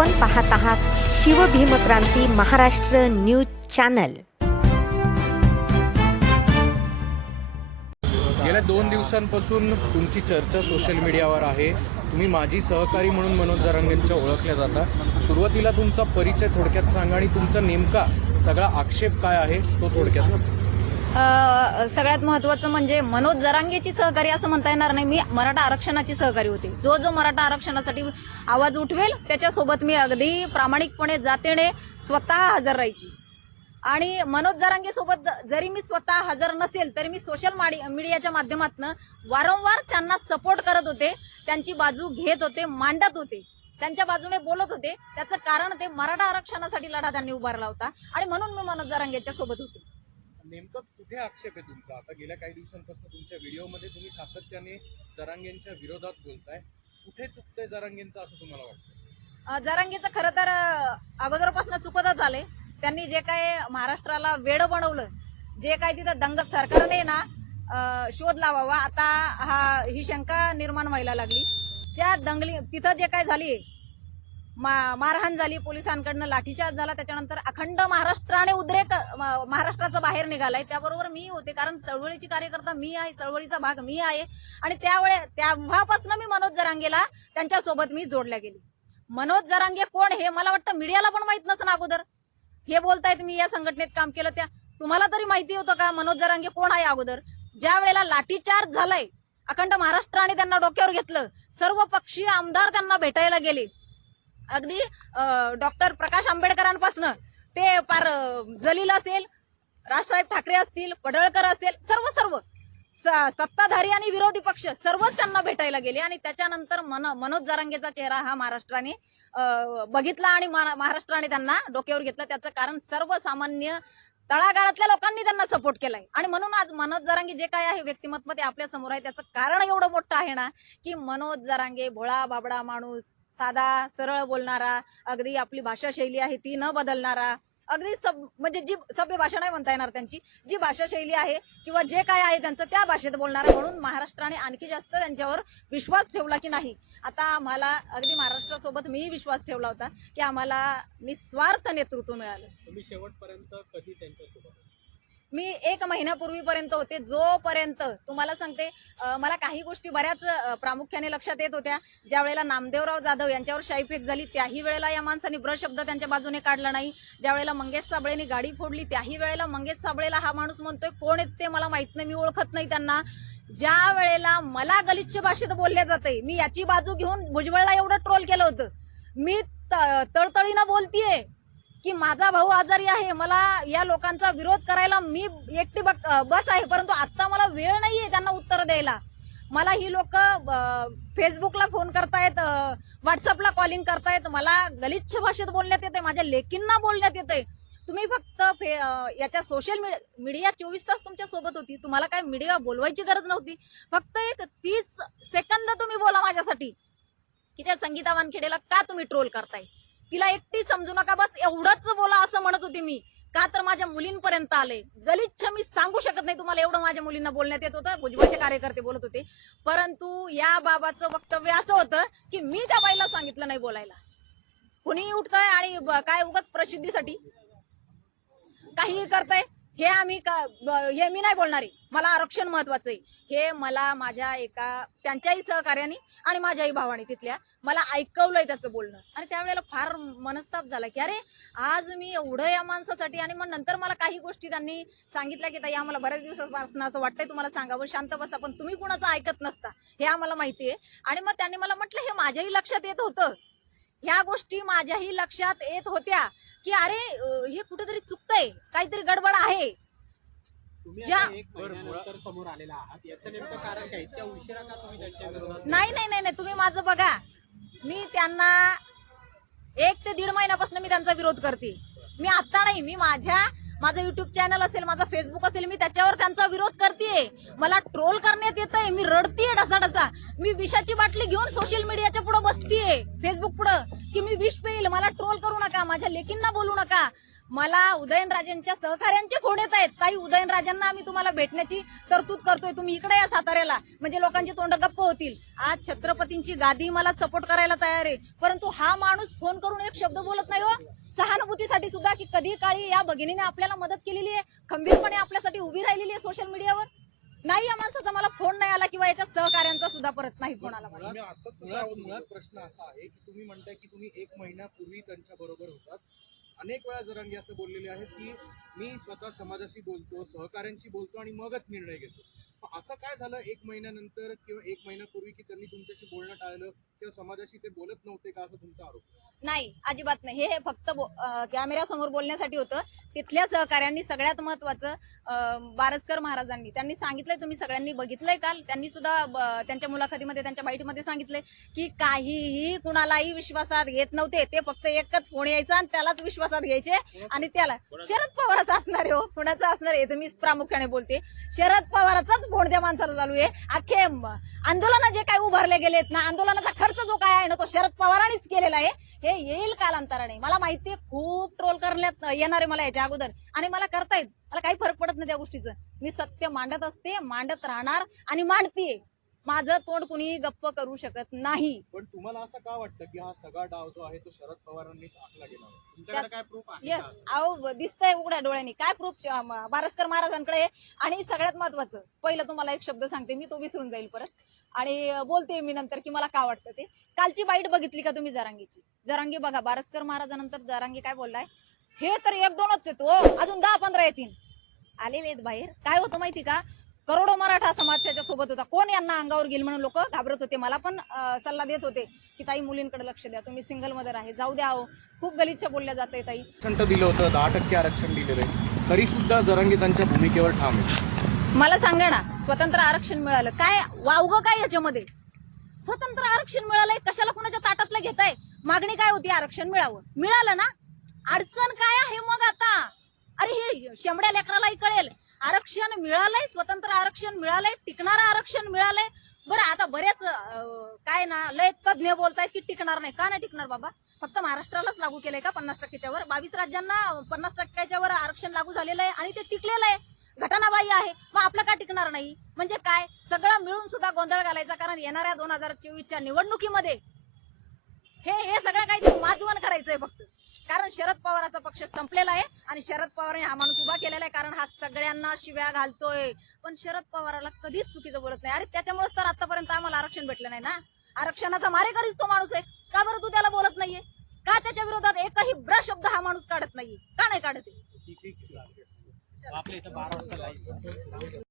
आपण पाहत आहात शिवभीमक्रांती महाराष्ट्र न्यूज चॅनल गेल्या दोन दिवसांपासून तुमची चर्चा सोशल मीडियावर आहे तुम्ही माजी सहकारी म्हणून मनोज जरांगेंच्या ओळखल्या जाता सुरुवातीला तुमचा परिचय थोडक्यात सांगा आणि तुमचा नेमका सगळा आक्षेप काय आहे तो थोडक्यात सगळ्यात महत्वाचं म्हणजे मनोज जरांगेची सहकारी असं म्हणता येणार नाही मी मराठा आरक्षणाची सहकारी होते जो जो मराठा आरक्षणासाठी आवाज उठवेल त्याच्यासोबत मी अगदी प्रामाणिकपणे जातेने स्वतः हजर राहायची आणि मनोज जरांगे सोबत जरी मी स्वतः हजर नसेल तरी मी सोशल मीडियाच्या माध्यमातून वारंवार त्यांना सपोर्ट करत होते त्यांची बाजू घेत होते मांडत होते त्यांच्या बाजूने बोलत होते त्याचं कारण ते मराठा आरक्षणासाठी लढा त्यांनी उभारला होता आणि म्हणून मी मनोज जरांगेच्या सोबत होते नेमकं कुठे आक्षेप आहे तुमचा आता गेल्या काही दिवसांपासून तुमच्या व्हिडिओमध्ये तुम्ही सातत्याने जरांगेंच्या विरोधात बोलताय कुठे चुकतंय जरांगेंचं असं तुम्हाला वाटतं जरांगेचं खरं तर अगोदरपासून चुकतच झाले त्यांनी जे काय महाराष्ट्राला वेळ बनवलं जे काय तिथं दंग सरकारने ना शोध लावावा आता हा ही शंका निर्माण व्हायला लागली त्या दंगली तिथं जे काय झाली मारहाण झाली पोलिसांकडनं लाठीचार्ज झाला त्याच्यानंतर अखंड महाराष्ट्राने उद्रेक महाराष्ट्राचा बाहेर निघालाय त्याबरोबर मी होते कारण चळवळीची कार्यकर्ता मी आहे चळवळीचा भाग मी आहे आणि त्यावेळे तेव्हापासून मी मनोज जरांगेला त्यांच्यासोबत मी जोडल्या गेली मनोज जरांगे कोण हे मला वाटतं मीडियाला पण माहित ना अगोदर हे बोलतायत मी या संघटनेत काम केलं त्या तुम्हाला तरी माहिती होतं का मनोज जरांगे कोण आहे अगोदर ज्या वेळेला लाठीचार्ज झालाय अखंड महाराष्ट्राने त्यांना डोक्यावर घेतलं सर्व पक्षीय आमदार त्यांना भेटायला गेले अगदी डॉक्टर प्रकाश आंबेडकरांपासून ते पार जलील असेल राजसाहेब ठाकरे असतील पडळकर असेल सर्व सर्व सत्ताधारी आणि विरोधी पक्ष सर्वच त्यांना भेटायला गेले आणि त्याच्यानंतर मन मनोज जरांगेचा चेहरा हा महाराष्ट्राने बघितला आणि महाराष्ट्राने त्यांना डोक्यावर घेतलं त्याचं कारण सर्वसामान्य तळागाळातल्या लोकांनी त्यांना सपोर्ट केलाय आणि म्हणून आज मनोज जरांगे जे काय आहे व्यक्तिमत्व ते आपल्या समोर आहे त्याचं कारण एवढं मोठं आहे ना की मनोज जरांगे भोळा बाबडा माणूस साधा सरळ बोलणारा अगदी आपली भाषा शैली आहे ती न बदलणारा अगदी सब म्हणजे जी सभ्य भाषा नाही म्हणता येणार त्यांची जी भाषा शैली आहे किंवा जे काय आहे त्यांचं त्या भाषेत बोलणार आहे म्हणून महाराष्ट्राने आणखी जास्त त्यांच्यावर विश्वास ठेवला की नाही आता आम्हाला अगदी महाराष्ट्रासोबत मीही विश्वास ठेवला होता की आम्हाला निस्वार्थ नेतृत्व मिळालं तुम्ही शेवटपर्यंत कधी त्यांच्यासोबत मी एक महिन्यापूर्वीपर्यंत होते जोपर्यंत तुम्हाला सांगते मला काही गोष्टी बऱ्याच प्रामुख्याने लक्षात येत होत्या ज्या वेळेला नामदेवराव जाधव यांच्यावर शाईफेक झाली त्याही वेळेला या माणसाने ब्र शब्द त्यांच्या बाजूने काढला नाही ज्या वेळेला मंगेश साबळेने गाडी फोडली त्याही वेळेला मंगेश साबळेला हा माणूस म्हणतोय कोण येत ते मला माहित नाही मी ओळखत नाही त्यांना ज्या वेळेला मला गलिच्छ भाषेत बोलले जाते मी याची बाजू घेऊन भुजबळला एवढं ट्रोल केलं होतं मी तळतळीनं बोलतीये की माझा भाऊ आजारी आहे मला या लोकांचा विरोध करायला मी एकटी बस आहे परंतु आता मला वेळ नाहीये त्यांना उत्तर द्यायला मला ही लोक फेसबुकला फोन करतायत व्हॉट्सअपला कॉलिंग करतायत मला गलिच्छ भाषेत बोलण्यात येते माझ्या लेकींना बोलण्यात येते तुम्ही फक्त याच्या सोशल मीडिया चोवीस तास तुमच्या सोबत होती तुम्हाला काय मीडिया बोलवायची गरज नव्हती फक्त एक तीस सेकंद तुम्ही बोला माझ्यासाठी की त्या संगीता वानखेडेला का तुम्ही ट्रोल करताय तिला एकटी समजू नका बस एवढंच बोला असं म्हणत होती मी का तर माझ्या मुलींपर्यंत आले गलिच्छ मी सांगू शकत नाही तुम्हाला एवढं माझ्या मुलींना बोलण्यात येत होतं भुजबळचे कार्यकर्ते बोलत होते परंतु या बाबाचं वक्तव्य असं होतं की मी त्या बाईला सांगितलं नाही बोलायला कुणीही उठतंय आणि काय उगाच प्रसिद्धीसाठी काहीही करताय हे आम्ही का हे मी नाही बोलणारी मला आरक्षण महत्वाचं आहे हे मला माझ्या एका त्यांच्याही सहकार्याने आणि माझ्याही भावाने तिथल्या मला ऐकवलंय त्याचं बोलणं आणि त्यावेळेला फार मनस्ताप झाला की अरे आज मी एवढं या माणसासाठी आणि मग नंतर मला काही गोष्टी त्यांनी सांगितल्या की या मला बऱ्याच दिवसापासून असं वाटतंय तुम्हाला सांगावं शांत बसा पण तुम्ही कुणाचं ऐकत नसता हे आम्हाला माहिती आहे आणि मग त्यांनी मला म्हटलं हे माझ्याही लक्षात येत होतं ह्या गोष्टी माझ्याही लक्षात येत होत्या की अरे हे कुठेतरी चुकतंय काहीतरी गडबड आहे नाही नाही नाही तुम्ही माझं बघा मी त्यांना एक ते दीड महिन्यापासून मी त्यांचा विरोध करते मी आता नाही मी माझ्या माझं युट्यूब चॅनल असेल माझा फेसबुक असेल मी त्याच्यावर त्यांचा विरोध करते मला ट्रोल करण्यात येत आहे मी रडतीये ढसाढसा मी विषाची बाटली घेऊन सोशल मीडियाच्या पुढे बसतीये फेसबुक पुढे की मी विष पेईल मला ट्रोल करू नका माझ्या लेकींना बोलू नका मला उदयनराजेंच्या सहकार्यांचे घोडेच आहेत ताई उदयनराजांना आम्ही तुम्हाला भेटण्याची तरतूद करतोय तुम्ही इकडे या साताऱ्याला म्हणजे लोकांची तोंड गप्प होतील आज छत्रपतींची गादी मला सपोर्ट करायला तयार आहे परंतु हा माणूस फोन करून एक शब्द बोलत नाही हो सहानुभूतीसाठी सुद्धा की कधी काळी या भगिनीने आपल्याला मदत केलेली आहे खंबीरपणे आपल्यासाठी उभी राहिलेली आहे सोशल मीडियावर नाही या माणसाचा मला फोन नाही आला किंवा याच्या सहकार्या परत नाही कोणाला प्रश्न असा आहे की तुम्ही म्हणताय की तुम्ही एक महिन्यापूर्वी त्यांच्या बरोबर होतात अनेक वेळा जरांनी असं बोललेले आहेत की मी स्वतः समाजाशी बोलतो सहकाऱ्यांशी बोलतो आणि मगच निर्णय घेतो असं काय झालं एक महिन्यानंतर किंवा एक महिन्यापूर्वी की त्यांनी तुमच्याशी बोलणं टाळलं किंवा समाजाशी ते बोलत नव्हते का असं तुमचा आरोप नाही अजिबात नाही हे फक्त समोर बोलण्यासाठी होतं तिथल्या सहकाऱ्यांनी सगळ्यात महत्वाचं बारसकर महाराजांनी त्यांनी सांगितलंय तुम्ही सगळ्यांनी बघितलंय काल त्यांनी सुद्धा त्यांच्या मुलाखतीमध्ये त्यांच्या बाईटमध्ये सांगितलंय की काहीही कुणालाही विश्वासात घेत नव्हते ते फक्त एकच फोन यायचा आणि त्यालाच विश्वास प्रसाद घ्यायचे आणि त्याला शरद पवारच असणार हो कोणाचं असणार आहे मी प्रामुख्याने बोलते शरद पवाराचाच भोंडद्या माणसाला चालू आहे अख्खे आंदोलन जे काय उभारले गेलेत ना आंदोलनाचा खर्च जो काय आहे ना तो शरद पवारांनीच केलेला आहे हे येईल कालांतराने मला माहितीये खूप ट्रोल करण्यात येणार आहे मला याच्या अगोदर आणि मला करता येत मला काही फरक पडत नाही त्या गोष्टीचं मी सत्य मांडत असते मांडत राहणार आणि मांडतीये माझं तोंड कुणी गप्प करू शकत नाही पण तुम्हाला असं का वाटतं की हा सगळा डाव जो आहे तो शरद पवारांनीच आखला गेला काय प्रूफ आहे अहो दिसतंय उघड्या डोळ्यांनी काय प्रूफ बारसकर महाराजांकडे आणि सगळ्यात महत्वाचं पहिलं तुम्हाला एक शब्द सांगते मी तो विसरून जाईल परत आणि बोलते मी नंतर की मला का वाटतं ते कालची बाईट बघितली का तुम्ही जरांगीची जरांगी बघा बारसकर महाराजानंतर जरांगी काय बोललाय हे तर एक दोनच येतो हो. अजून दहा पंधरा येतील आलेले आहेत बाहेर काय होतं माहिती का करोडो मराठा समाज त्याच्या सोबत होता कोण यांना अंगावर घेईल म्हणून लोक घाबरत होते मला पण सल्ला देत होते की ताई मुलींकडे लक्ष द्या तुम्ही सिंगल मदर आहे जाऊ द्या खूप गलिच्छ बोलल्या जाते ताई आरक्षण दिलं होतं दहा टक्के आरक्षण दिलेलं आहे तरी सुद्धा जरंगी त्यांच्या भूमिकेवर ठाम आहे मला सांगा ना स्वतंत्र आरक्षण मिळालं काय वावग काय याच्यामध्ये स्वतंत्र आरक्षण मिळालंय कशाला कुणाच्या ताटातलं घेताय मागणी काय होती आरक्षण मिळावं मिळालं ना अडचण काय आहे मग आता अरे हे शेमड्या लेकराला कळेल आरक्षण मिळालंय स्वतंत्र आरक्षण मिळालंय टिकणारं आरक्षण मिळालंय बरं आता बरेच काय ना लय तज्ञ बोलतायत की टिकणार नाही का नाही टिकणार बाबा फक्त महाराष्ट्रालाच लागू केलंय का पन्नास टक्क्याच्या वर बावीस राज्यांना पन्नास टक्क्याच्या वर आरक्षण लागू झालेलं आहे आणि ते टिकलेलं आहे घटनाबाह्य आहे मग आपलं का टिकणार नाही म्हणजे काय सगळं मिळून सुद्धा गोंधळ घालायचा कारण येणाऱ्या दोन हजार चोवीसच्या निवडणुकीमध्ये हे हे सगळं काही वाजवण करायचंय फक्त कारण शरद पवारांचा पक्ष संपलेला आहे आणि शरद पवारांनी हा माणूस उभा केलेला आहे कारण हा सगळ्यांना शिव्या घालतोय पण शरद पवाराला कधीच चुकीचं बोलत नाही अरे त्याच्यामुळेच तर आतापर्यंत आम्हाला आरक्षण भेटलं नाही ना आरक्षणाचा मारेकरीच तो माणूस आहे का बरं तू त्याला बोलत नाहीये का त्याच्या विरोधात एकही ब्रश शब्द हा माणूस काढत नाहीये का नाही काढत